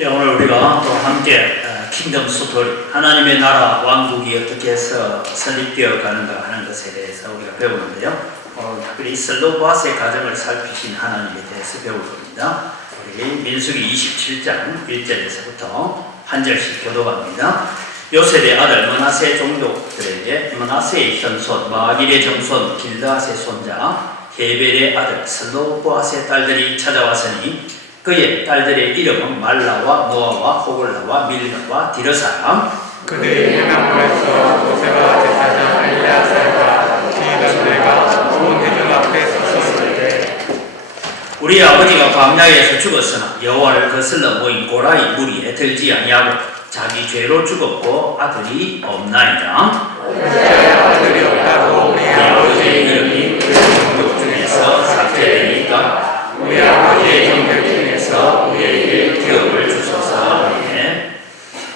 예, 오늘 우리가 또 함께 킹덤 스토리, 하나님의 나라 왕국이 어떻게 해서 설립되어 가는가 하는 것에 대해서 우리가 배우는데요. 오늘 특별히 슬로바스의 가정을 살피신 하나님에 대해서 배울 겁니다. 우리 민수기 27장 1절에서부터 한 절씩 교도합니다. 요셉의 아들 므낫세 종족들에게 므낫세의 현손 마길의 정손 길드앗의 손자 헤벨의 아들 슬로바스의 딸들이 찾아왔으니 그의 딸들의 이름은 말라와 노아와 호글라와 밀가와 디르사람. 그들이 해남물에서 모세와 제사장 엘리야살과 지휘관 내가 온 대중 앞에 섰을 때 우리 아버지가 광야에서 죽었으나 여호와를 거슬러 모인 고라의 무리에 들지 아니하고 자기 죄로 죽었고 아들이 없나이다. 아들이 없다고 우리 아버지의 이름이 그 종족 중에서 삭제되니까 우리 아버지의 종족 중에서 우리에게 기업을 주소서.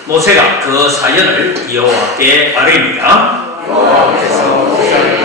모세가 그 사연을 여호와께 아뢰니라. 여호와께서 모세에게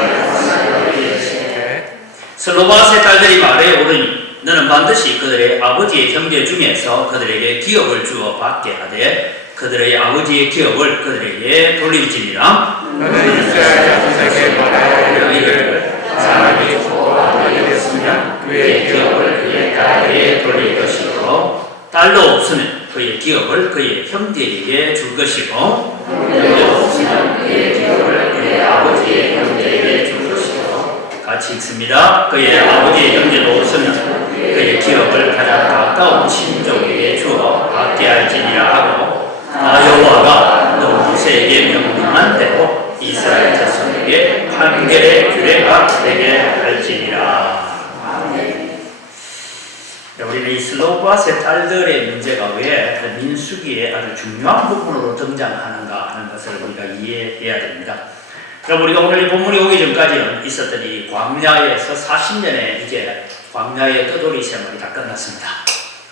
슬로바스의 딸들이 말해 오르니 너는 반드시 그들의 아버지의 형제 중에서 그들에게 기업을 주어 받게 하되 그들의 아버지의 기업을 그들에게 돌릴지니라. 너는 이스라엘 자손에게 말하여 이르기를 사람이 죽고 아들이 됐으면 그의 기업을 그의 딸에게 돌릴 것이고 딸도 없으면 그의 기업을 그의 형제에게 줄 것이고 형제도 없으면 그의 기업을 그의 아버지의 형제에게 줄 것이고 같이 읽습니다. 그의 아버지의 형제도 없으면 그의 기업을 가장 가까운 친족에게 주어 받게 할지니라 하고 나 여호와가 너 모세에게 명령한 대로 이스라엘 자손에게 판결의 규례가 되게 할지니라. 우리는 이 슬로바스의 딸들의 문제가 왜 민수기에 아주 중요한 부분으로 등장하는가 하는 것을 우리가 이해해야 됩니다. 그럼 우리가 오늘 이 본문이 오기 전까지는 있었던 이 광야에서 40년의 이제 광야의 떠돌이 생활이 다 끝났습니다.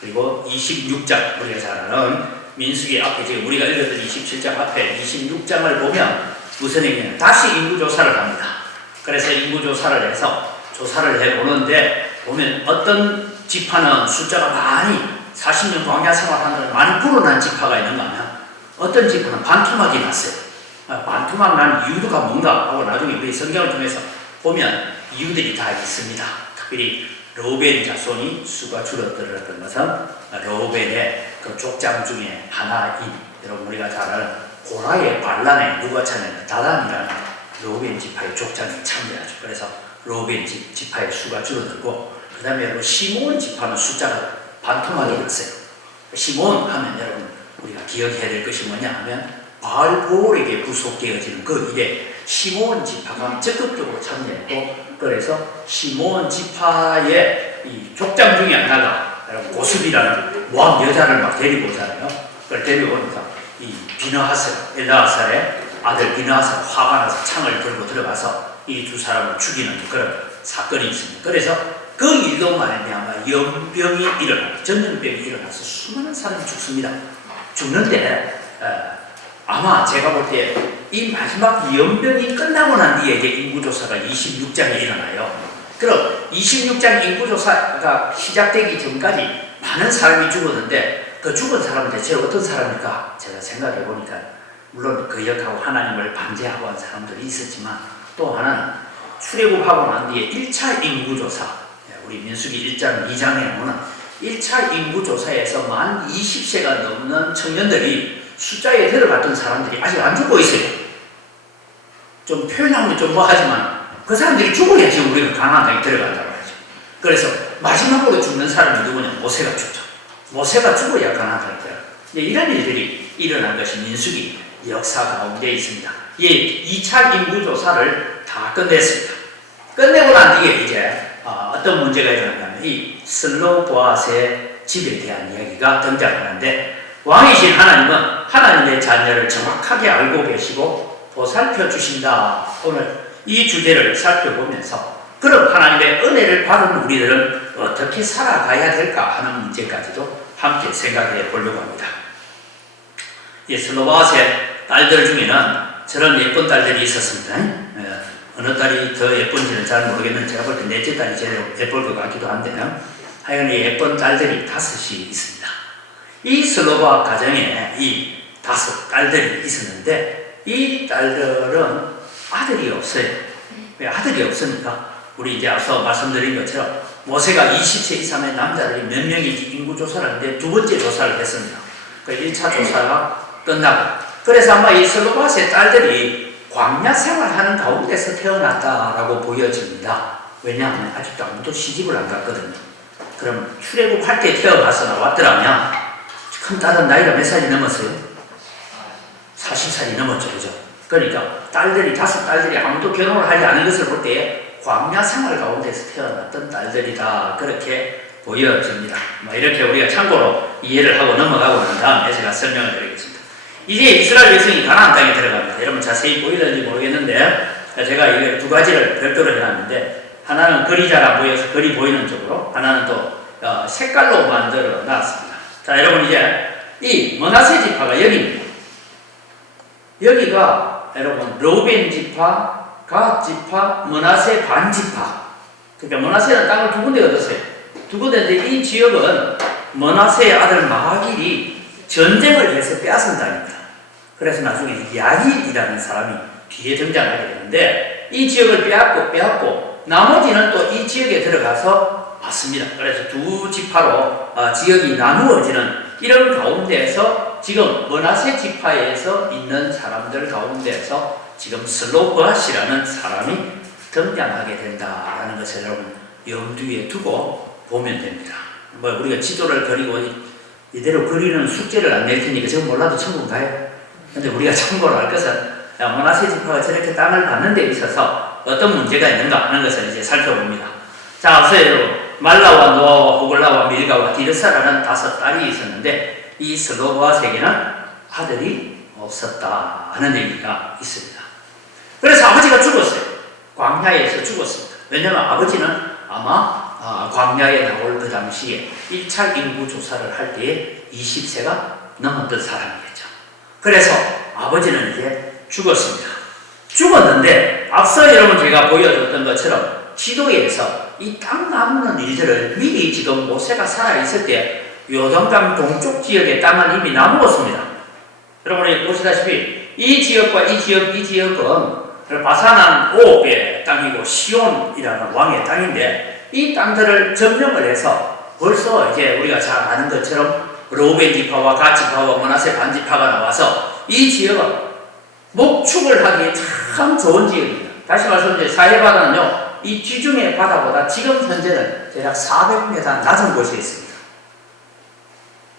그리고 26장 우리가 잘 아는 민수기 앞에 지금 우리가 읽었던 27장 앞에 26장을 보면 무슨 얘기냐면 다시 인구조사를 합니다. 그래서 인구조사를 해서 조사를 해보는데 보면 어떤 지파는 숫자가 많이 40년 광야 생활하는 많이 불어난 지파가 있는가 하면 어떤 지파는 반토막이 났어요. 반토막 난 이유가 뭔가 하고 나중에 우리 성경을 통해서 보면 이유들이 다 있습니다. 특별히 로벤 자손이 수가 줄어들었던 것은 로벤의 그 족장 중에 하나인 여러분 우리가 잘 아는 고라의 반란에 누가 참여했나 다단이라는 로벤 지파의 족장이 참여하죠. 그래서 로벤 지파의 수가 줄어들고 그 다음에 시몬 지파는 숫자가 반토막이 났어요. 시몬 하면 여러분 우리가 기억해야 될 것이 뭐냐 하면 바알볼에게 구속되어지는 그 일에 시몬 지파가 적극적으로 참여했고 그래서 시몬 지파의 이 족장 중에 하나가 여러분 고습이라는 모함 여자를 막 데리고 오잖아요. 그걸 데리고 오니까 이 비느하스 엘라살의 아들 비느하스가 화가 나서 창을 들고 들어가서 이 두 사람을 죽이는 그런 사건이 있습니다. 그래서 그 일로 말미암아 연병이 일어나고 전염병이 일어나서 수많은 사람이 죽습니다. 죽는데 아마 제가 볼 때 이 마지막 연병이 끝나고 난 뒤에 이제 인구조사가 26장에 일어나요. 그럼 26장 인구조사가 시작되기 전까지 많은 사람이 죽었는데 그 죽은 사람은 대체 어떤 사람일까? 제가 생각해 보니까 물론 그 역하고 하나님을 반대하고 한 사람들이 있었지만 또 하나는 출애굽하고 난 뒤에 1차 인구조사 우리 민수기 1장 2장에 보면 1차 인구조사에서 만 20세가 넘는 청년들이 숫자에 들어갔던 사람들이 아직 안 죽고 있어요. 좀 표현하면 좀 뭐하지만 그 사람들이 죽어야 지금 우리가 가나안 땅에 들어간다고 하죠. 그래서 마지막으로 죽는 사람이 누구냐? 모세가 죽죠. 모세가 죽어야 가나안 땅에 들어가요. 이런 일들이 일어난 것이 민수기 역사 가운데 있습니다. 2차 인구조사를 다 끝냈습니다. 끝내고 난 뒤에 이제 어떤 문제가 일어나냐면 이 슬로보아스의 집에 대한 이야기가 등장하는데 왕이신 하나님은 하나님의 자녀를 정확하게 알고 계시고 보살펴 주신다. 오늘 이 주제를 살펴보면서 그럼 하나님의 은혜를 받은 우리들은 어떻게 살아가야 될까 하는 문제까지도 함께 생각해 보려고 합니다. 이 슬로바스의 딸들 중에는 저런 예쁜 딸들이 있었습니다. 어느 딸이 더 예쁜지는 잘 모르겠는데 제가 볼 때 넷째 딸이 제일 예쁠 것 같기도 한데 하여간 예쁜 딸들이 5이 있습니다. 이 슬로바 가정에 이 5 딸들이 있었는데 이 딸들은 아들이 없어요. 왜 아들이 없으니까 우리 이제 앞서 말씀드린 것처럼 모세가 20세 이상의 남자들이 몇 명인지 인구조사를 하는데 2번째 조사를 했습니다. 그 1차 조사가 끝나고 그래서 아마 이 슬로바스의 딸들이 광야 생활하는 가운데서 태어났다라고 보여집니다. 왜냐하면 아직도 아무도 시집을 안 갔거든요. 그럼 출애굽할 때 태어나서 나왔더라면 큰 딸은 나이가 몇 살이 넘었어요? 40살이 넘었죠. 그죠? 그러니까 딸들이 5 딸들이 아무도 결혼을 하지 않은 것을 볼 때 광야 생활 가운데서 태어났던 딸들이다. 그렇게 보여집니다. 이렇게 우리가 참고로 이해를 하고 넘어가고 난 다음에 제가 설명을 드리겠습니다. 이제 이스라엘 백성이 가나안 땅에 들어갑니다. 여러분 자세히 보이는지 모르겠는데 제가 이게 2가지를 별도로 해놨는데 하나는 글이 잘 안 보여서 글이 보이는 쪽으로 하나는 또 색깔로 만들어 놨습니다. 자, 여러분 이제 이 므낫세 지파가 여기입니다. 여기가 여러분 르우벤 지파, 갓 지파, 므낫세 반 지파. 그러니까 므낫세는 땅을 2군데 얻었어요. 2군데인데 이 지역은 므낫세의 아들 마길이 전쟁을 해서 빼앗은 땅입니다. 그래서 나중에 야길이라는 사람이 뒤에 등장하게 되는데 이 지역을 빼앗고 나머지는 또 이 지역에 들어가서 왔습니다. 그래서 2 지파로 지역이 나누어지는 이런 가운데에서 지금 므낫세 지파에서 있는 사람들 가운데에서 지금 슬로브앗이라는 사람이 등장하게 된다라는 것을 여러분 염두에 두고 보면 됩니다. 우리가 지도를 그리고 이대로 그리는 숙제를 안 낼 테니까 지금 몰라도 천국 가요. 근데 우리가 참고로 할 것은 므낫세 지파가 저렇게 땅을 받는 데 있어서 어떤 문제가 있는가 하는 것을 이제 살펴봅니다. 자, 앞서 여러분 말라와 노아와 호글라와 밀가와 디르사라는 5 딸이 있었는데 이 슬로브앗에게는 아들이 없었다 하는 얘기가 있습니다. 그래서 아버지가 죽었어요. 광야에서 죽었습니다. 왜냐하면 아버지는 아마 광야에 나올 그 당시에 1차 인구 조사를 할 때에 20세가 넘었던 사람이겠죠. 그래서 아버지는 이제 죽었습니다. 죽었는데 앞서 여러분 제가 보여줬던 것처럼 지도에서 이 땅 나누는 일들을 미리 지금 모세가 살아있을 때 요단강 동쪽 지역의 땅은 이미 나누었습니다. 여러분이 보시다시피 이 지역과 이 지역은 바산한 오옥의 땅이고 시온이라는 왕의 땅인데 이 땅들을 점령을 해서 벌써 이제 우리가 잘 아는 것처럼 르우벤 지파와 갓 지파와 므낫세 반 지파가 나와서 이 지역은 목축을 하기에 참 좋은 지역입니다. 다시 말씀드리면 사해바다는요 이 지중해 바다보다 지금 현재는 대략 400m 낮은 곳에 있습니다.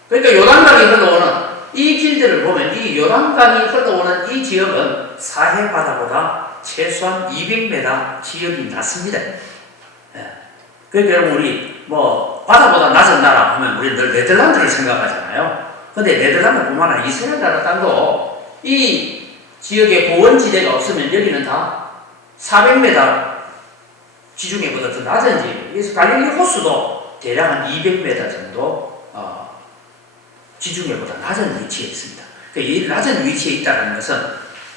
그러니까 요단강이 흘러오는 이 길들을 보면 이 요단강이 흘러오는 이 지역은 사해바다보다 최소한 200m 지역이 낮습니다. 그러니까 여러분 우리 바다보다 낮은 나라 하면 우리 늘 네덜란드를 생각하잖아요. 근데 네덜란드뿐만 아니라 이스라엘 나라 땅도 이 지역에 고원지대가 없으면 여기는 다 400m 지중해보다 더 낮은 지역. 그래서 갈릴리 호수도 대략 한 200m 정도 지중해보다 낮은 위치에 있습니다. 이 낮은 위치에 있다는 것은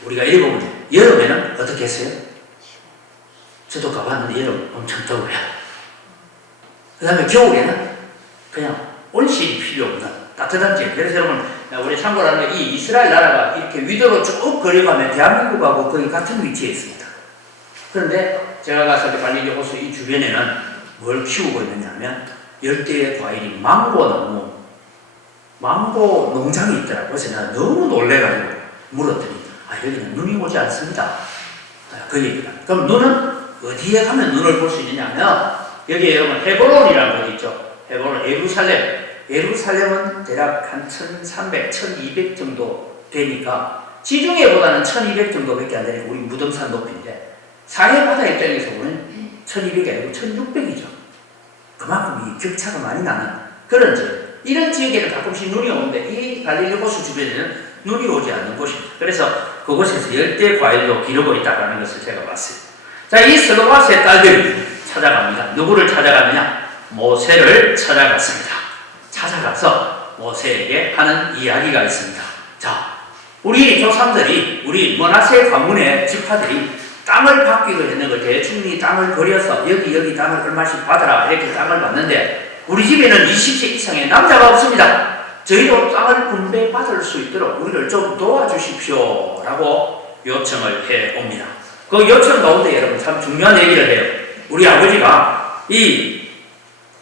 우리가 읽어보면 여름에는 어떻게 했어요? 저도 가봤는데 여름 엄청 더워요. 그 다음에 겨울에는 그냥 온실이 필요 없는 따뜻한 지역. 그래서 여러분 우리 참고로 하는 이 이스라엘 나라가 이렇게 위도로 쭉 걸어가면 대한민국하고 거의 같은 위치에 있습니다. 그런데 제가 가서 갈릴리 호수 이 주변에는 뭘 키우고 있느냐면 열대의 과일인 망고 농장이 있더라고요. 그래서 내가 너무 놀래가지고 물었더니 여기는 눈이 오지 않습니다. 그 얘기가. 그럼 눈은 어디에 가면 눈을 볼 수 있느냐면 여기에 여러분 헤브론이라는 곳이 있죠. 헤브론, 예루살렘은 대략 한 1300, 1200 정도 되니까 지중해보다는 1200 정도밖에 안 되니까 우리 무등산 높이인데 사해바다 입장에서 보면 1200이 아니고 1600이죠. 그만큼 이 격차가 많이 나는 그런 지역. 이런 지역에는 가끔씩 눈이 오는데 이 갈릴리 호수 주변에는 눈이 오지 않는 곳입니다. 그래서 그곳에서 열대 과일도 기르고 있다는 것을 제가 봤어요. 자, 이 슬로바스의 딸들이 찾아갑니다. 누구를 찾아가느냐? 모세를 찾아갔습니다. 찾아가서 모세에게 하는 이야기가 있습니다. 자, 우리 조상들이 우리 므낫세 가문의 지파들이 땅을 받기로 했는 걸 대충 이 땅을 버려서 여기 땅을 얼마씩 받아라 이렇게 땅을 받는데 우리 집에는 20세 이상의 남자가 없습니다. 저희도 땅을 분배받을 수 있도록 우리를 좀 도와주십시오 라고 요청을 해옵니다. 그 요청 가운데 여러분 참 중요한 얘기를 해요. 우리 아버지가 이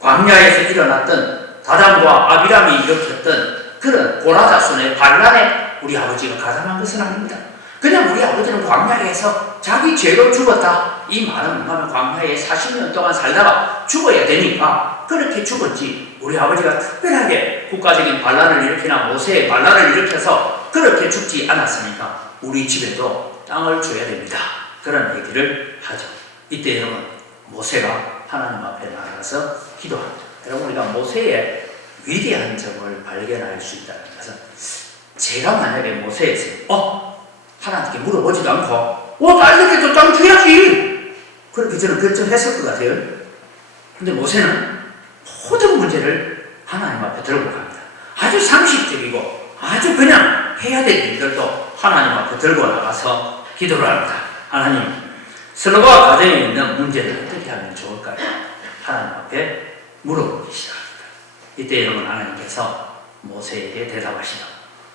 광야에서 일어났던 다단과 아비람이 일으켰던 그런 고라자손의 반란에 우리 아버지가 가담한 것은 아닙니다. 그냥 우리 아버지는 광야에서 자기 죄로 죽었다. 이 말은 뭔가 광야에 40년 동안 살다가 죽어야 되니까 그렇게 죽었지. 우리 아버지가 특별하게 국가적인 반란을 일으키나 모세의 반란을 일으켜서 그렇게 죽지 않았으니까 우리 집에도 땅을 줘야 됩니다. 그런 얘기를 하죠. 이때 여러분 모세가 하나님 앞에 나가서 기도합니다. 여러분 우리가 모세의 위대한 점을 발견할 수 있다는 것은 제가 만약에 모세에서 하나님께 물어보지도 않고 딸에게도 땅 줘야지 그렇게 저는 결정했을 것 같아요. 근데 모세는 모든 문제를 하나님 앞에 들고 갑니다. 아주 상식적이고 아주 그냥 해야 될 일들도 하나님 앞에 들고 나가서 기도를 합니다. 하나님, 서로가 가정에 있는 문제를 어떻게 하면 좋을까요? 하나님 앞에 물어보기 시작합니다. 이때 여러분 하나님께서 모세에게 대답하시다.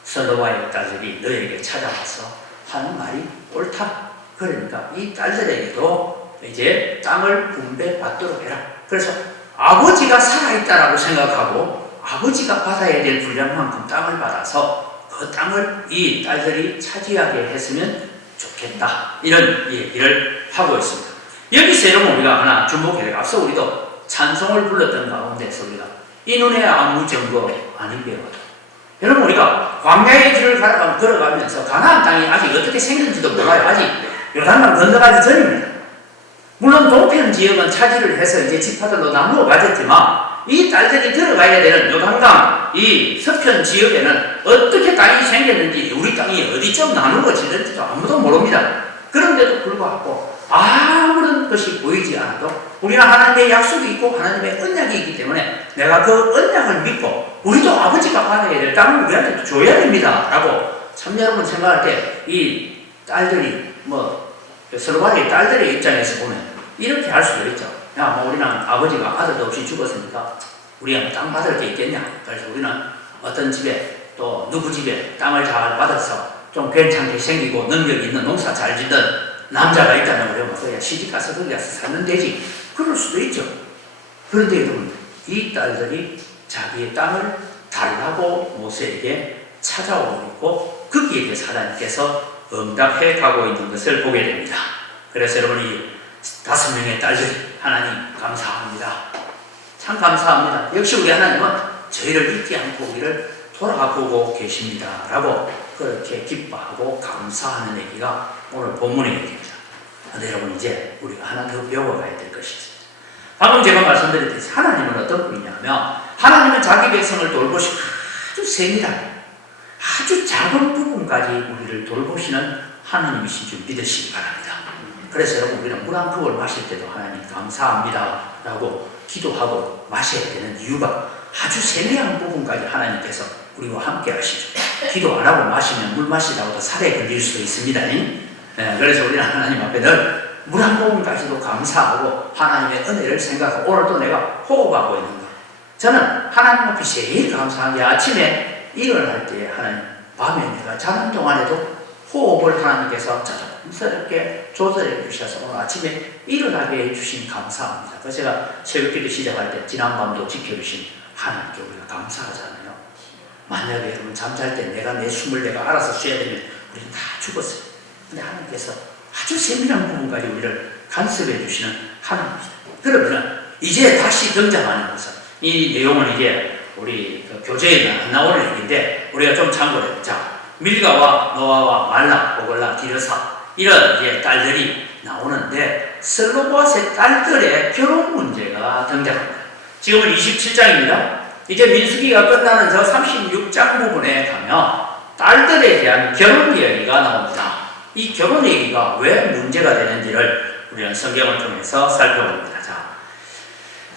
서로와의 딸들이 너에게 찾아와서 하는 말이 옳다. 그러니까 이 딸들에게도 이제 땅을 분배받도록 해라. 그래서 아버지가 살아있다라고 생각하고 아버지가 받아야 될 분량만큼 땅을 받아서 그 땅을 이 딸들이 차지하게 했으면 좋겠다. 이런 얘기를 하고 있습니다. 여기서 여러분 우리가 하나 주목해야 돼요. 앞서 우리도 찬송을 불렀던 가운데서 우리가 이 눈에 아무 증거 아니게요. 여러분 우리가 광야의 길을 걸어가면서 가나안 땅이 아직 어떻게 생겼는지도 몰라요. 아직 요단강 건너가기 전입니다. 물론 동편 지역은 차지를 해서 이제 지파들로 나누어 가졌지만 이 딸들이 들어가야 되는 요단강 이 서편 지역에는 어떻게 땅이 생겼는지 우리 땅이 어디쯤 나누어지는지도 아무도 모릅니다. 그런데도 불구하고 아무런 것이 보이지 않아도 우리는 하나님의 약속이 있고 하나님의 언약이 있기 때문에 내가 그 언약을 믿고 우리도 아버지가 받아야 될 땅을 우리한테 줘야 됩니다 라고 참 여러분 생각할 때 이 딸들이 서로 간의 딸들의 입장에서 보면 이렇게 할 수도 있죠. 야, 우리는 아버지가 아들도 없이 죽었으니까 우리가 땅 받을 게 있겠냐. 그래서 우리는 어떤 집에 또 누구 집에 땅을 잘 받아서 좀 괜찮게 생기고 능력 있는 농사 잘 짓는 남자가 있다면 그러면 그냥 시집가서 거기 가서 살면 되지. 그럴 수도 있죠. 그런데 여러분 이 딸들이 자기의 땅을 달라고 모세에게 찾아오고 있고 거기에 대해서 하나님께서 응답해 가고 있는 것을 보게 됩니다. 그래서 여러분 이 5명의 딸들이 하나님 감사합니다. 참 감사합니다. 역시 우리 하나님은 저희를 잊지 않고 우리를 돌아보고 계십니다 라고 그렇게 기뻐하고 감사하는 얘기가 오늘 본문의 얘기입니다. 그런데 여러분 이제 우리가 하나 더 배워가야 될 것이 있습니다. 방금 제가 말씀드렸듯이 하나님은 어떤 분이냐면 하나님은 자기 백성을 돌보시고 아주 세밀하게 아주 작은 부분까지 우리를 돌보시는 하나님이신 줄 믿으시기 바랍니다. 그래서 여러분 우리는 물 한 컵을 마실 때도 하나님 감사합니다 라고 기도하고 마셔야 되는 이유가 아주 세밀한 부분까지 하나님께서 우리와 함께 하시죠. 기도 안 하고 마시면 물 마시다고도 살에 걸릴 수도 있습니다. 그래서 우리는 하나님 앞에 늘 물 한 모금까지도 감사하고 하나님의 은혜를 생각하고 오늘도 내가 호흡하고 있는 것. 저는 하나님 앞에 제일 감사한 게 아침에 일어날 때 하나님, 밤에 내가 자는 동안에도 호흡을 하나님께서 자연스럽게 조절해 주셔서 오늘 아침에 일어나게 해주신 감사합니다. 그래서 제가 새벽기도 시작할 때 지난밤도 지켜주신 하나님께 우리가 감사하잖아요. 만약에 여러분 잠잘 때 내가 내 숨을 내가 알아서 쉬어야 되면 우리는 다 죽었어요. 근데 하나님께서 아주 세밀한 부분까지 우리를 간섭해 주시는 하나님입니다. 그러면 이제 다시 등장하는 것은 이 내용은 이제 우리 교재에는 안 나오는 얘기인데 우리가 좀 참고를 해보자. 밀가와 노아와 말라, 오글라, 디르사 이런 이제 딸들이 나오는데 슬로보앗의 딸들의 결혼 문제가 등장합니다. 지금은 27장입니다. 이제 민수기가 끝나는 저 36장 부분에 가면 딸들에 대한 결혼 이야기가 나옵니다. 이 결혼 얘기가 왜 문제가 되는지를 우리는 성경을 통해서 살펴봅니다. 자,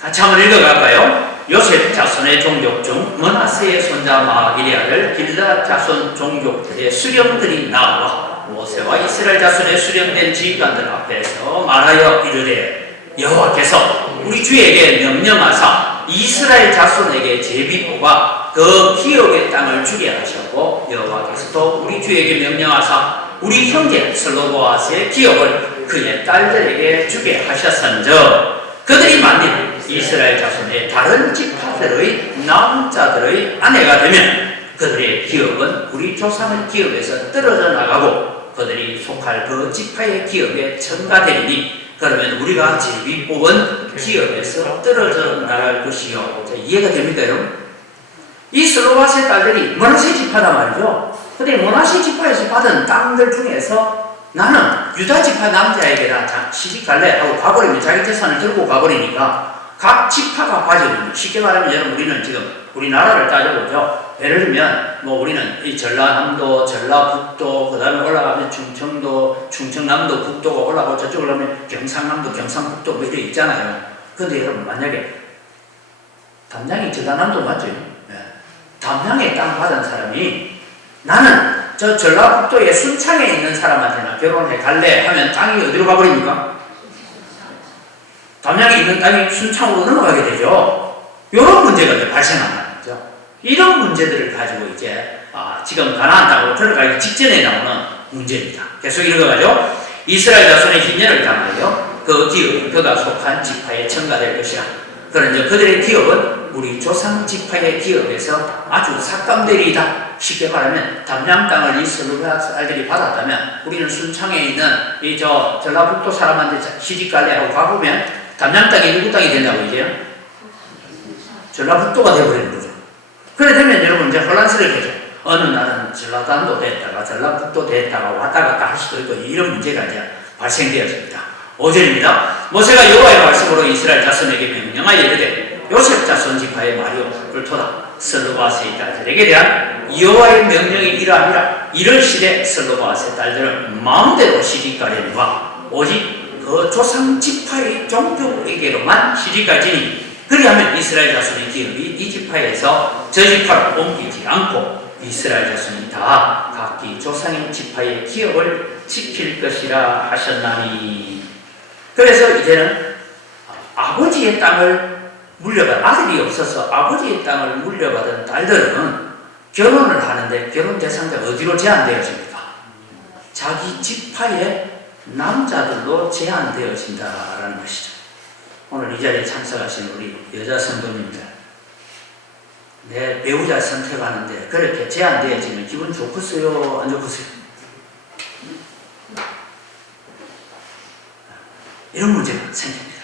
같이 한번 읽어갈까요? 요셉 자손의 종족 중 므낫세의 손자 마길의 아들 길르앗 자손 종족들의 수령들이 나와 모세와 이스라엘 자손의 수령된 지휘관들 앞에서 말하여 이르되 여호와께서 우리 주에게 명령하사 이스라엘 자손에게 제비 뽑아 그 기업의 땅을 주게 하셨고 여호와께서도 우리 주에게 명령하사 우리 형제 슬로보아스의 기업을 그의 딸들에게 주게 하셨은즉 그들이 만일 이스라엘 자손의 다른 지파들의 남자들의 아내가 되면 그들의 기업은 우리 조상의 기업에서 떨어져 나가고 그들이 속할 그 지파의 기업에 첨가되리니 그러면 우리가 제비 뽑은 기업에서 떨어져 나갈 것이요. 이해가 됩니까, 여러분? 이 슬로바스의 딸들이 므낫세 지파단 말이죠. 근데 므낫세 지파에서 받은 땅들 중에서 나는 유다 지파 남자에게나 시집갈래 하고 가버리면 자기 재산을 들고 가버리니까 각 지파가 빠지는, 쉽게 말하면 여러분 우리는 지금 우리나라를 따져보죠. 예를 들면 뭐 우리는 이 전라남도, 전라북도, 그 다음에 올라가면 충청도, 충청남도, 북도가 올라가고 저쪽으로 가면 경상남도, 경상북도 뭐 이렇게 있잖아요. 근데 여러분 만약에 담양이 전라남도 맞죠? 네. 담양에 땅 받은 사람이 나는 저 전라북도의 순창에 있는 사람한테나 결혼해 갈래 하면 땅이 어디로 가버립니까? 담양에 있는 땅이 순창으로 넘어가게 되죠. 이런 문제가 이제 발생한다는 거죠. 이런 문제들을 가지고 이제 지금 가나안 땅으로 들어가기 직전에 나오는 문제입니다. 계속 읽어가죠. 이스라엘 자손의 hin년을 당하여 그 기업은 그가 속한 지파에 첨가될 것이라. 그런데 그들의 기업은 우리 조상 지파의 기업에서 아주 삭감되리이다. 쉽게 말하면 담양 땅을 이 슬로바스 딸들이 받았다면 우리는 순창에 있는 이 전라북도 사람한테 시집갈래 하고 가보면 담양 땅이 누구 땅이 된다고 이제요? 전라북도가 되어버리는 거죠. 그래 되면 여러분 이제 혼란스럽겠죠. 어느 날은 전라남도 됐다가 전라북도 됐다가 왔다 갔다 할 수도 있고 이런 문제가 이제 발생되었습니다. 5절입니다. 모세가 여호와의 말씀으로 이스라엘 자손에게 명령하여 이르되 요셉 자손 지파의 마리오를 토다 슬로바스의 딸들에게 대한 여호와의 명령이 이러함이라. 이르시되 슬로바스의 딸들은 마음대로 시집가려니와 오직 그 조상 지파의 종족에게로만 시집갈지니 그리하면 이스라엘 자손의 기업이 이 지파에서 저 지파로 옮기지 않고 이스라엘 자손이 다 각기 조상의 지파의 기업을 지킬 것이라 하셨나니. 그래서 이제는 아버지의 땅을 물려받은 아들이 없어서 아버지의 땅을 물려받은 딸들은 결혼을 하는데 결혼 대상자가 어디로 제한되어집니까? 자기 지파의 남자들로 제한되어진다라는 것이죠. 오늘 이 자리에 참석하신 우리 여자 성도님들, 내 배우자 선택하는데 그렇게 제한되어지면 기분 좋겠어요? 안 좋겠어요? 이런 문제가 생깁니다.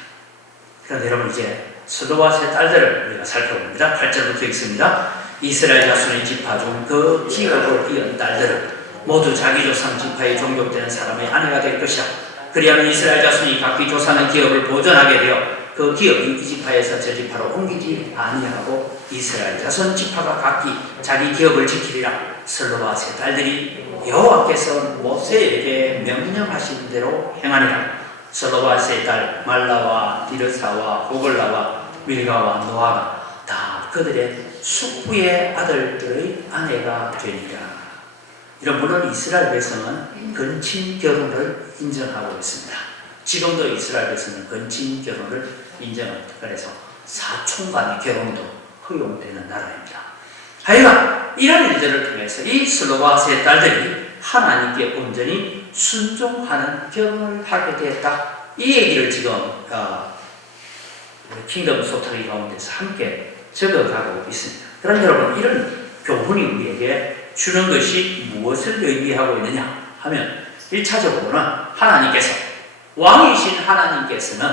그런데 여러분 이제 슬로바스의 딸들을 우리가 살펴봅니다. 8절부터 읽습니다. 이스라엘 자손의 지파 중 그 기업을 이은 딸들은 모두 자기 조상 지파에 종족되는 사람의 아내가 될 것이라. 그리하면 이스라엘 자손이 각기 조상의 기업을 보존하게 되어 그 기업이 이 지파에서 저 지파로 옮기지 아니하고 이스라엘 자손 지파가 각기 자기 기업을 지키리라. 슬로바스의 딸들이 여호와께서 모세에게 명령하신 대로 행하니라. 슬로바스의 딸 말라와 디르사와 호글라와 밀가와 노아가 다 그들의 숙부의 아들들의 아내가 되니라. 이런 물론 이스라엘 백성은 근친 결혼을 인정하고 있습니다. 지금도 이스라엘 백성은 근친 결혼을 인정합니다. 그래서 사촌 간의 결혼도 허용되는 나라입니다. 하여간 이런 일들을 통해서 이 슬로바스의 딸들이 하나님께 온전히 순종하는 결혼을 하게 되었다. 이 얘기를 지금 우리 킹덤 소터리 가운데서 함께 적어가고 있습니다. 그럼 여러분 이런 교훈이 우리에게 주는 것이 무엇을 의미하고 있느냐 하면 1차적으로는 하나님께서 왕이신 하나님께서는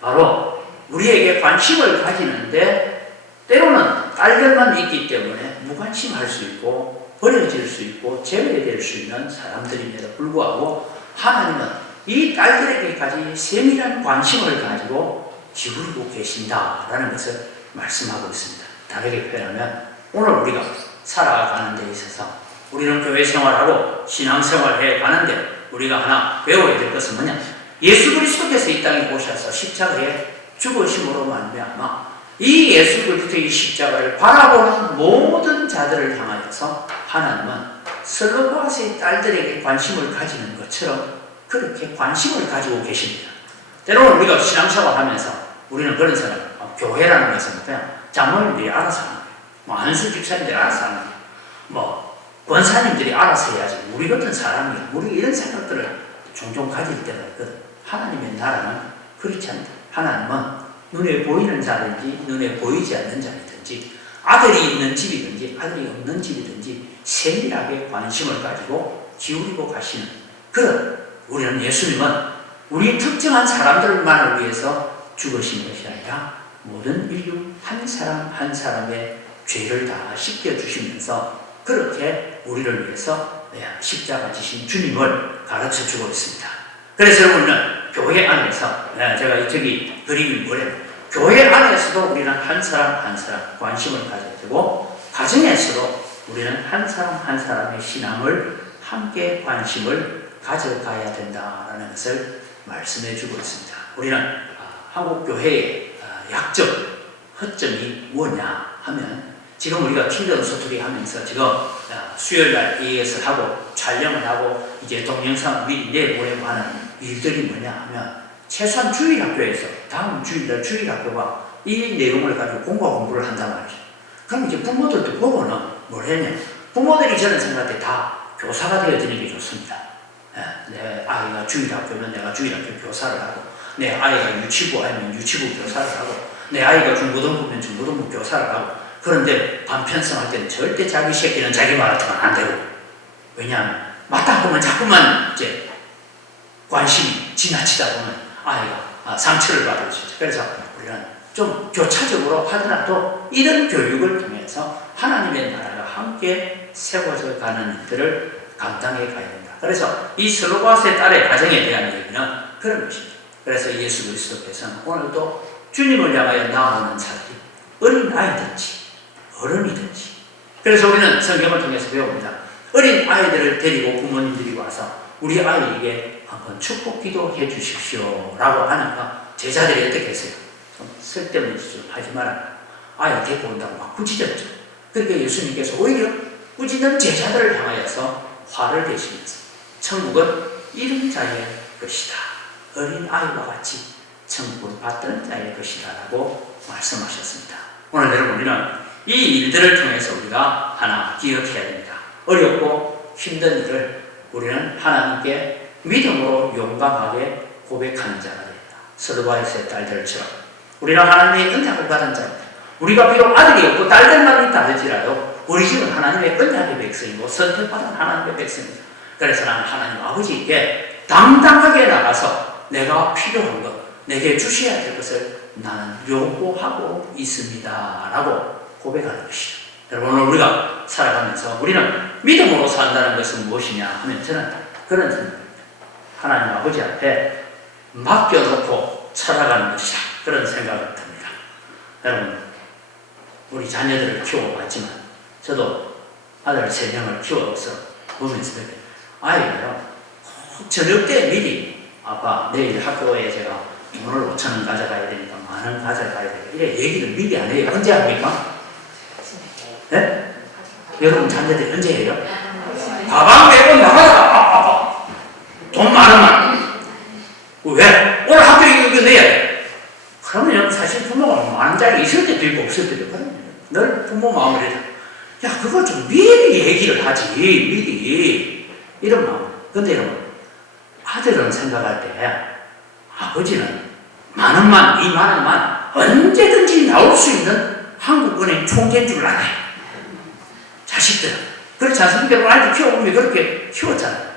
바로 우리에게 관심을 가지는데 때로는 딸들만 있기 때문에 무관심할 수 있고 버려질 수 있고 제외될 수 있는 사람들임에도 불구하고 하나님은 이 딸들에게까지 세밀한 관심을 가지고 기울이고 계신다라는 것을 말씀하고 있습니다. 다르게 표현하면 오늘 우리가 살아가는 데 있어서 우리는 교회 생활하고 신앙생활해 가는데 우리가 하나 배워야 될 것은 뭐냐? 예수 그리스도께서 이 땅에 오셔서 십자가에 죽으심으로 말미암아 이 예수 그리스도의 십자가를 바라보는 모든 자들을 향하여서 하나님은 슬로바스의 딸들에게 관심을 가지는 것처럼 그렇게 관심을 가지고 계십니다. 때로는 우리가 신앙생활 하면서 우리는 그런 생각, 교회라는 것은 그냥 장로님들이 알아서 하는 거예요. 뭐 안수 집사님들이 알아서 하는 거예요. 뭐 권사님들이 알아서 해야지. 우리 같은 사람이 우리 이런 생각들을 종종 가질 때가 있거든. 하나님의 나라는 그렇지 않다. 하나님은 눈에 보이는 자든지 눈에 보이지 않는 자든지 아들이 있는 집이든지 아들이 없는 집이든지 세밀하게 관심을 가지고 기울이고 가시는 그런 우리는 예수님은 우리 특정한 사람들만을 위해서 죽으신 것이 아니라 모든 인류 한 사람 한 사람의 죄를 다 씻겨주시면서 그렇게 우리를 위해서 십자가 지신 주님을 가르쳐주고 있습니다. 그래서 여러분은 교회 안에서 제가 저기 그림이 뭐냐면 교회 안에서도 우리는 한 사람 한 사람 관심을 가져야 되고 가정에서도 우리는 한 사람 한 사람의 신앙을 함께 관심을 가져가야 된다라는 것을 말씀해 주고 있습니다. 우리는 한국 교회의 약점, 허점이 뭐냐 하면 지금 우리가 킹덤 스토리 하면서 지금 수요일날 AS를 하고 촬영을 하고 이제 동영상 미리 내보내고 하는 일들이 뭐냐 하면 최소한 주일학교에서 다음 주일날 주일학교가 이 내용을 가지고 공부를 한단 말이죠. 그럼 이제 부모들도 보고는 뭘 했냐? 부모들이 저는 생각할 때 다 교사가 되어지는 게 좋습니다. 내 아이가 주일학교면 내가 주일학교 교사를 하고 내 아이가 유치부 아니면 유치부 교사를 하고 내 아이가 중고등부면 중고등부 교사를 하고 그런데 반편성할 때는 절대 자기 새끼는 자기 말하면 안 되고 왜냐하면 맞다 보면 자꾸만 이제 관심이 지나치다 보면 아이가 상처를 받을 수 있죠. 그래서 우리는 좀 교차적으로 하더라도 이런 교육을 통해서 하나님의 나라가 함께 세워져 가는 일들을 감당해 가야 된다. 그래서 이 슬로바스의 딸의 가정에 대한 얘기는 그런 것입니다. 그래서 예수 그리스도께서는 오늘도 주님을 향하여 나오는 자들이 어린 아이든지 어른이든지 그래서 우리는 성경을 통해서 배웁니다. 어린 아이들을 데리고 부모님들이 와서 우리 아이에게 한번 축복 기도해 주십시오 라고 하니까 제자들이 어떻게 했어요? 좀 쓸데없는 짓 하지 마라. 아이 데리고 온다고 막 꾸짖었죠. 그러니까 예수님께서 오히려 꾸짖는 제자들을 향하여서 화를 내시면서 천국은 이런 자의 것이다. 어린 아이와 같이 천국을 받던 자의 것이다 라고 말씀하셨습니다. 오늘 여러분 우리는 이 일들을 통해서 우리가 하나 기억해야 됩니다. 어렵고 힘든 일을 우리는 하나님께 믿음으로 용감하게 고백하는 자가 됩니다. 스르바이스의 딸들처럼 우리는 하나님의 은약을 받은 자입니다. 우리가 비록 아들이 없고 딸들만 있다 할지라도 우리 집은 하나님의 은약의 백성이고 선택받은 하나님의 백성입니다. 그래서 나는 하나님 아버지께 당당하게 나가서 내가 필요한 것, 내게 주셔야 될 것을 나는 요구하고 있습니다 라고 고백하는 것이죠. 여러분 오늘 우리가 살아가면서 우리는 믿음으로 산다는 것은 무엇이냐 하면 저는 그런 생각입니다. 하나님 아버지 앞에 맡겨놓고 살아가는 것이다. 그런 생각을 듭니다. 여러분 우리 자녀들을 키워봤지만 저도 아들 3명을 키워서 보면서 아이가요 저녁 때 미리 아빠 내일 학교에 제가 오늘 5,000원 가져가야 되니까 10,000원 가져가야 되니까 이래 얘기를 미리 안 해요. 언제 합니까? 네? 여러분 자녀들이 언제 해요? 가방 메고 나가다가 돈 많으면 왜? 오늘 학교 이거 내야 돼. 그러면 사실 부모가 10,000원짜리 있을 때도 있고 없을 때도 있거든요. 늘 부모 마음을 이래. 야 그걸 좀 미리 얘기를 하지 미리 이런 마음. 근데 여러분 아들은 생각할 때 아버지는 10,000원만 20,000원만 언제든지 나올 수 있는 한국은행 총재인 줄 아네. 자식들은 그렇지 않습니까? 여러분 아이들 키워보면 그렇게 키웠잖아요.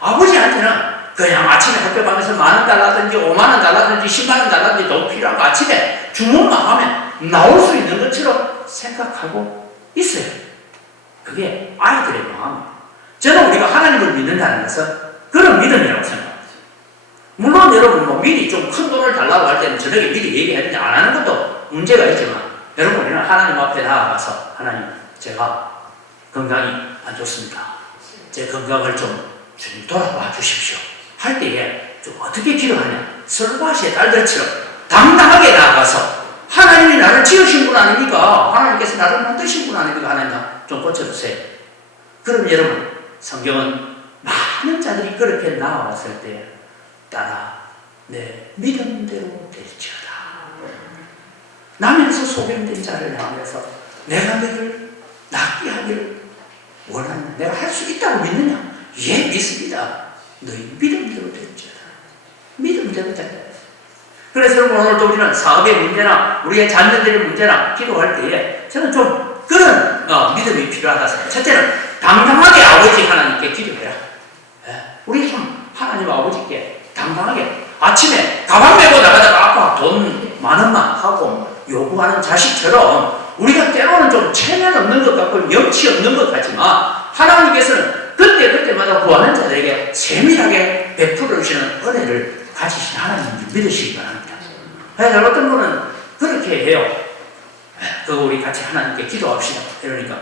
아버지한테는 그냥 아침에 학교 가면서 10,000원 달라든지 50,000원 달라든지 100,000원 달라든지 돈 필요한 거 아침에 주문만 하면 나올 수 있는 것처럼 생각하고 있어요. 그게 아이들의 마음이에요. 저는 우리가 하나님을 믿는다는 것은 그런 믿음이라고 생각합니다. 물론 여러분 뭐 미리 좀 큰 돈을 달라고 할 때는 저녁에 미리 얘기해야 되는데 안 하는 것도 문제가 있지만 여러분 우리는 하나님 앞에 나아가서 하나님 제가 건강이 안 좋습니다. 제 건강을 좀 주님 돌아봐 주십시오. 할 때에 좀 어떻게 기도하냐. 스르바시의 딸들처럼 당당하게 나아가서 하나님이 나를 지으신 분 아닙니까? 하나님께서 나를 만드신 분 아닙니까? 하나님 좀 고쳐주세요. 그럼 여러분 성경은 많은 자들이 그렇게 나아왔을 때 따라 내 믿음대로 될지어다. 나면서 소경된 자를 향해서 내가 너를 낫게 하기를 원한다. 내가 할 수 있다고 믿느냐? 예, 믿습니다. 너희 믿음대로 될지어다. 믿음대로 된다. 그래서 여러분, 오늘도 우리는 사업의 문제나 우리의 자녀들의 문제나 기도할 때에 저는 좀 그런 믿음이 필요하다 생각합니다. 첫째는 당당하게 아버지 하나님께 기도해라. 우리 좀 하나님 아버지께 당당하게 아침에 가방 메고 나가다가 아빠 돈 10,000원만 하고 요구하는 자식처럼 우리가 때로는 좀 체면 없는 것 같고 염치 없는 것 같지만 하나님께서는 그때마다 구하는 자들에게 세밀하게 베풀어 주시는 은혜를 가지신 하나님을 믿으시기 바랍니다. 그래서 어떤 분은 그렇게 해요. 그거 우리 같이 하나님께 기도합시다. 이러니까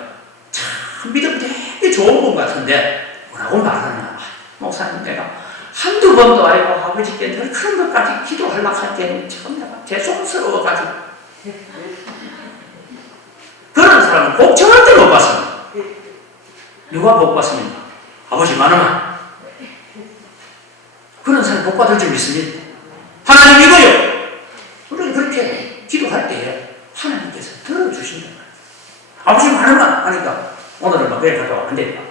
참 믿음 되게 좋은 분 같은데 뭐라고 말하냐. 목사님, 내가 한두 번도 아니고 아버지께 늘 그런 것까지 기도하려고 할 때는 참 내가 죄송스러워가지고. 그런 사람은 복 절대 못 받습니다. 누가 복 받습니까? 아버지 많으면. 그런 사람이 복 받을 줄 믿습니다. 하나님 이거요. 우리는 그렇게 기도할 때에 하나님께서 들어주신단 말이에요. 아버지 많으면 하니까 오늘은 막 그래 갔다 와. 안 된다.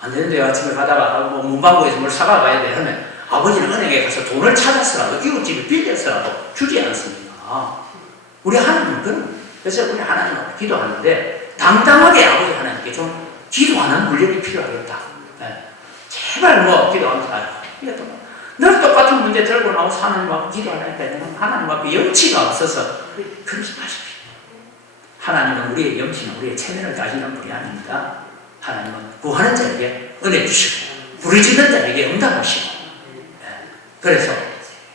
안 되는데 아침에 가다가 뭐 문방구에서 뭘 사가 가야 돼 하면 아버지는 은행에 가서 돈을 찾아서라도 이웃집에 빌려서라도 주지 않습니까? 우리 하나님은 그런. 그래서 우리 하나님하고 기도하는데 당당하게 아버지 하나님께 좀 기도하는 물력이 필요하겠다. 제발 뭐 기도하면서 늘 똑같은 문제 들고 나와서 하나님하고 기도하려니까 하나님 앞에 염치가 없어서 그러지 마십시오. 하나님은 우리의 염치는 우리의 체면을 따지는 분이 아닙니다. 하나님은 구하는 자에게 은혜 주시고 부르짖는 자에게 응답하시고 그래서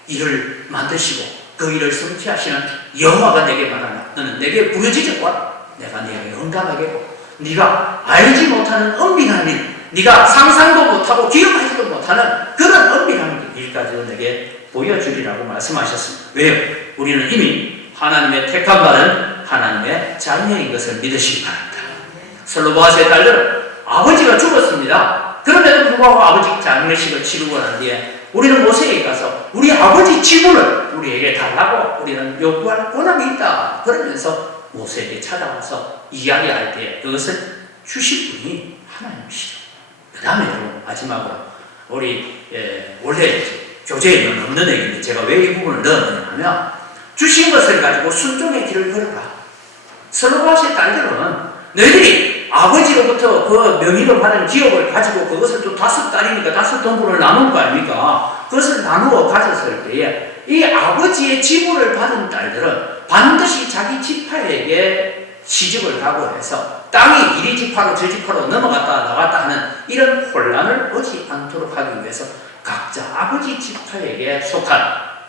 일을 만드시고 그 일을 성취하시는 여호와가 내게 말하나 너는 내게 부르짖어봐 내가 내게 응답하겠고 네가 알지 못하는 은밀한 일 네가 상상도 못하고 기억하지도 못하는 그런 은밀한 일까지도 내게 보여주리라고 말씀하셨습니다. 왜요? 우리는 이미 하나님의 택한 바는 하나님의 자녀인 것을 믿으시기 바랍니다. 슬로바스의 딸들은 아버지가 죽었습니다. 그럼에도 불구하고 아버지 장례식을 치르고 난 뒤에 우리는 모세에게 가서 우리 아버지 지분을 우리에게 달라고 우리는 요구할 권한이 있다. 그러면서 모세에게 찾아와서 이야기할 때 그것을 주실 분이 하나님이시죠. 그 다음에 여러분 마지막으로 우리 원래 교재에는 없는 얘기인데 제가 왜 이 부분을 넣었느냐 하면 주신 것을 가지고 순종의 길을 걸어라. 슬로바스의 딸들은 너희들이 아버지로부터 그 명의로 받은 기업을 가지고 그것을 또 5딸이니까 5동분을 나눈 거 아닙니까? 그것을 나누어 가졌을 때에 이 아버지의 지분을 받은 딸들은 반드시 자기 지파에게 시집을 가고 해서 땅이 이리 지파로 저 지파로 넘어갔다 나갔다 하는 이런 혼란을 오지 않도록 하기 위해서 각자 아버지 지파에게 속한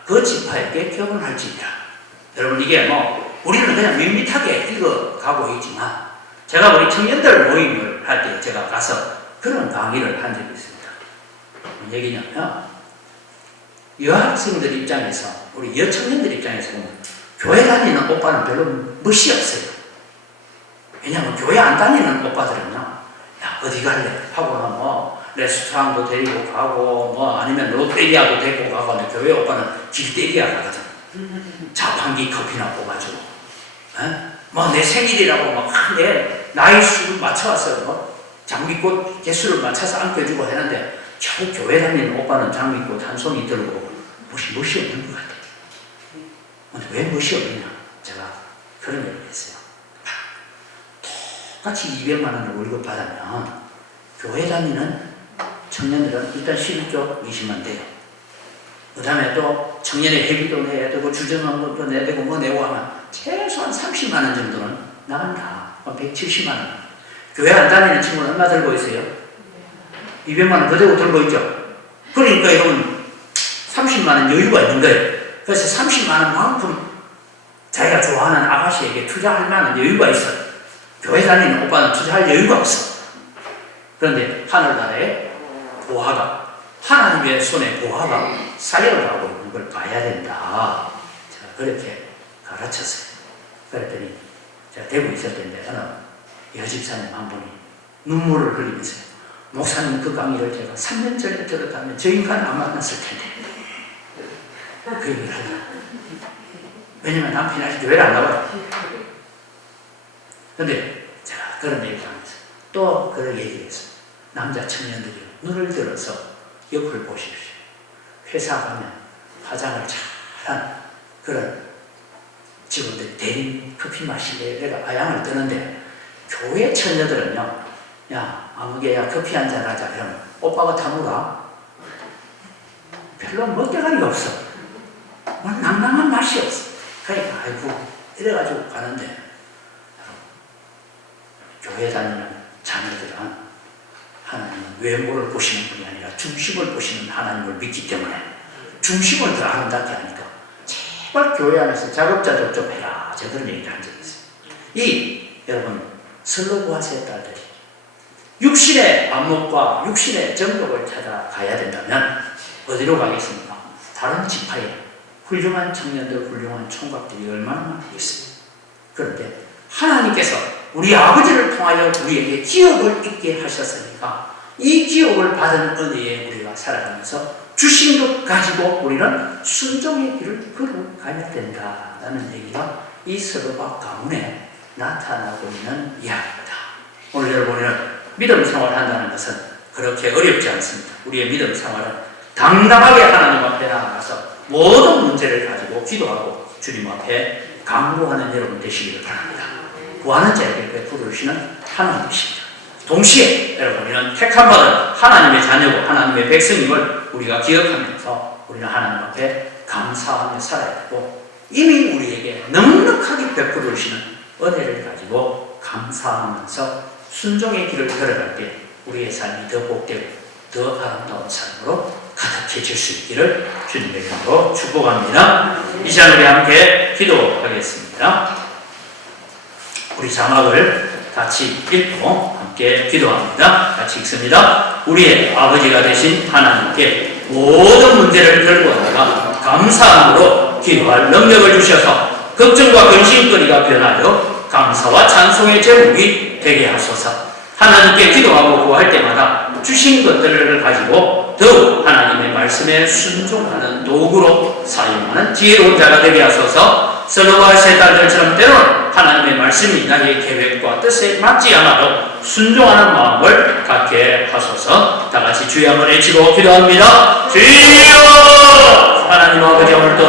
그 지파에게 결혼할지니라. 여러분 이게 뭐 우리는 그냥 밋밋하게 읽어가고 있지만 제가 우리 청년들 모임을 할 때 제가 가서 그런 강의를 한 적이 있습니다. 무슨 얘기냐면 여학생들 입장에서 우리 여청년들 입장에서 보면 교회 다니는 오빠는 별로 멋이 없어요. 왜냐하면 교회 안 다니는 오빠들은요 야 어디 갈래? 하고는 뭐 레스토랑도 데리고 가고 뭐 아니면 롯데리아도 데리고 가고 근데 교회 오빠는 길대리아 가거든. 자판기 커피나 뽑아주고 뭐 내 생일이라고 막 내 나이 수를 맞춰서 뭐 장미꽃 개수를 맞춰서 안겨주고 했는데 겨우 교회 다니는 오빠는 장미꽃 한 송이 들고 멋이 없는 것 같아요. 근데 왜 멋이 없느냐? 제가 그런 얘기를 했어요. 똑같이 200만 원을 월급 받으면 교회 다니는 청년들은 일단 11조 20만 돼요. 그 다음에 또 청년의 회비도 내야 되고 주정원금도 내야 되고 뭐 내고 하면 최소한 30만 원 정도는 나간다. 그럼 170만 원. 교회 안 다니는 친구는 얼마 들고 있어요? 200만 원 그대로 들고 있죠. 그러니까 여러분 30만 원 여유가 있는 거예요. 그래서 30만 원만큼 자기가 좋아하는 아가씨에게 투자할 만한 여유가 있어요. 교회 다니는 오빠는 투자할 여유가 없어. 그런데 하늘나라의 보화가 하나님의 손에 보화가 사역을 하고 있는 걸 봐야 된다. 제가 그렇게 가르쳤어요. 그랬더니 제가 대구에 있을 때인데 어느 여집사님 한 분이 눈물을 흘리면서 목사님 그 강의를 제가 3년 전에 들었다면 저 인간 안 만났을 텐데 그 얘기를 하더라고요. 왜냐면 남편이 아직 교회를 안 나와요. 근데 제가 그런 얘기를 하면서 또 그런 얘기를 했어요. 남자 청년들이 눈을 들어서 옆을 보십시오. 회사 가면 화장을 잘한 그런 직원들 대리 커피 마실래? 내가 아양을 뜨는데 교회 처녀들은요, 야 아무개야 커피 한잔 하자. 그러면 오빠가 타무라? 별로 먹대가리가 없어. 낭낭한 맛이 없어. 그러니까 아이고 이래가지고 가는데 교회 다니는 자녀들은 하나님은 외모를 보시는 분이 아니라 중심을 보시는 하나님을 믿기 때문에 중심을 더 아름답게 하니까 제발 교회 안에서 작업자족 좀 해라. 제가 그런 얘기를 한 적이 있어요. 여러분 슬로보아스의 딸들이 육신의 안목과 육신의 정욕을 찾아가야 된다면 어디로 가겠습니까? 다른 지파에 훌륭한 청년들, 훌륭한 총각들이 얼마나 많겠습니까? 그런데 하나님께서 우리 아버지를 통하여 우리에게 기업을 있게 하셨으니까 이 기업을 받은 은혜에 우리가 살아가면서 주신 것 가지고 우리는 순종의 길을 걸어가야 된다는 얘기가 이 서로박 가문에 나타나고 있는 이야기입니다. 오늘 여러분은 믿음 생활한다는 것은 그렇게 어렵지 않습니다. 우리의 믿음 생활은 당당하게 하나님 앞에 나아가서 모든 문제를 가지고 기도하고 주님 앞에 간구하는 여러분 되시기를 바랍니다. 구하는 자에게 베풀으시는 하나님이십니다. 동시에 여러분은 택함받은 하나님의 자녀고 하나님의 백성임을 우리가 기억하면서 우리는 하나님 앞에 감사하며 살아야 되고 이미 우리에게 넉넉하게 베풀으시는 은혜를 가지고 감사하면서 순종의 길을 걸어갈 때 우리의 삶이 더 복되고 더 아름다운 삶으로 가득해질 수 있기를 주님의 이름으로 축복합니다. 이 시간 우리 함께 기도하겠습니다. 우리 자막을 같이 읽고 함께 기도합니다. 같이 읽습니다. 우리의 아버지가 되신 하나님께 모든 문제를 들고 나가 감사함으로 기도할 능력을 주셔서 걱정과 근심거리가 변하여 감사와 찬송의 제목이 되게 하소서. 하나님께 기도하고 구할 때마다 주신 것들을 가지고 더욱 하나님의 말씀에 순종하는 도구로 사용하는 지혜로운 자가 되게 하소서. 슬로바스의 딸들처럼 때로는 하나님의 말씀이 나의 계획과 뜻에 맞지 않아도 순종하는 마음을 갖게 하소서. 다 같이 주의 한번 외치고 기도합니다. 주여! 하나님 아버지 오늘도